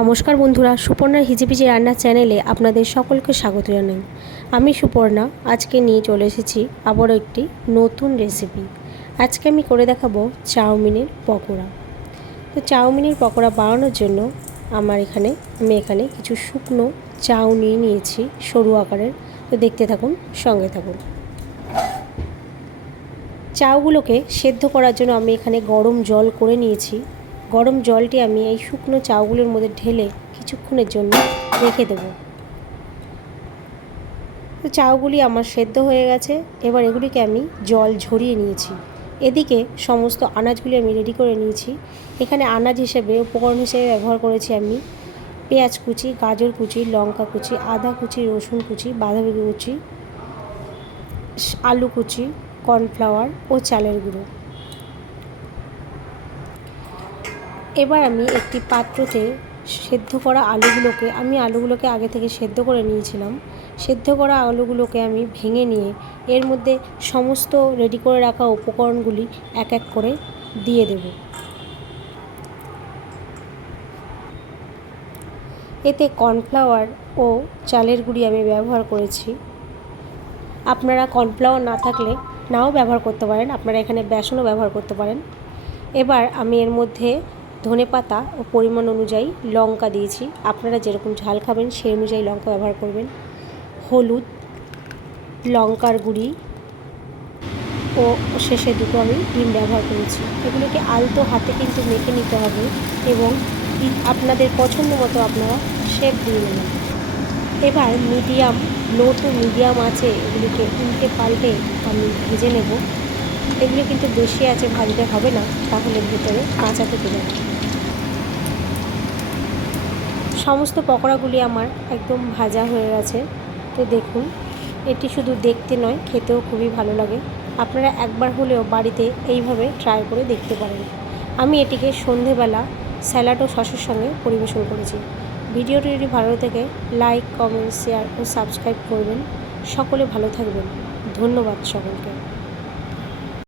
নমস্কার বন্ধুরা, সুপর্ণার হিজিবিজি রান্নার চ্যানেলে আপনাদের সকলকে স্বাগত জানাই। আমি সুপর্ণা আজকে নিয়ে চলে এসেছি আবারও একটি নতুন রেসিপি। আজকে আমি করে দেখাবো চাউমিনের পকোড়া। তো চাউমিনের পকোড়া বানানোর জন্য আমি এখানে কিছু শুকনো চাউ নিয়েছি সরু আকারের। তো দেখতে থাকুন, সঙ্গে থাকুন। চাউগুলোকে সেদ্ধ করার জন্য আমি এখানে গরম জল করে নিয়েছি। গরম জলটি আমি এই শুকনো চাউগুলোর মধ্যে ঢেলে কিছুক্ষণের জন্য রেখে দেব। তো চাউগুলি আমার সেদ্ধ হয়ে গেছে। এবার এগুলিকে আমি জল ঝরিয়ে নিয়েছি। এদিকে সমস্ত আনাজগুলি আমি রেডি করে নিয়েছি। এখানে আনাজ হিসেবে উপকরণ হিসেবে ব্যবহার করেছি আমি পেঁয়াজ কুচি, গাজর কুচি, লঙ্কা কুচি, আদা কুচি, রসুন কুচি, বাঁধাকপি কুচি, আলু কুচি, কর্নফ্লাওয়ার ও চালের গুঁড়ো। এবার আমি একটি পাত্রতে সেদ্ধ করা আলুগুলোকে আগে থেকে সেদ্ধ করে নিয়েছিলাম। সেদ্ধ করা আলুগুলোকে আমি ভেঙে নিয়ে এর মধ্যে সমস্ত রেডি করে রাখা উপকরণগুলি এক এক করে দিয়ে দেব। এতে কর্নফ্লাওয়ার ও চালের গুঁড়ি আমি ব্যবহার করেছি। আপনারা কর্নফ্লাওয়ার না থাকলে নাও ব্যবহার করতে পারেন, আপনারা এখানে বেসনও ব্যবহার করতে পারেন। এবার আমি এর মধ্যে ধনেপাতা ও পরিমাণ অনুযায়ী লঙ্কা দিয়েছি। আপনারা যেরকম ঝাল খাবেন সেই অনুযায়ী লঙ্কা ব্যবহার করবেন। হলুদ, লঙ্কার গুঁড়ি ও শেষে দুটো আমি ডিম ব্যবহার করেছি। এগুলোকে আলতো হাতে কিন্তু মেখে নিতে হবে এবং আপনাদের পছন্দ মতো আপনারা শেপ দিয়ে নেবেন। এবার লো টু মিডিয়াম আছে এগুলিকে উল্টে পাল্টে আমি ভেজে নেব। এগুলো কিন্তু বেশি আছে ভাজতে হবে না, তাহলে ভেতরে কাঁচা থেকে যাবে। সমস্ত পকোড়াগুলি আমার একদম ভাজা হয়ে গেছে। তো দেখুন, এটি শুধু দেখতে নয়, খেতেও খুবই ভালো লাগে। আপনারা একবার হলেও বাড়িতে এইভাবে ট্রাই করে দেখতে পারেন। আমি এটিকে সন্ধেবেলা স্যালাড ও সসের সঙ্গে পরিবেশন করেছি। ভিডিওটি যদি ভালো থেকে লাইক, কমেন্ট, শেয়ার ও সাবস্ক্রাইব করবেন। সকলে ভালো থাকবেন। ধন্যবাদ সকলকে।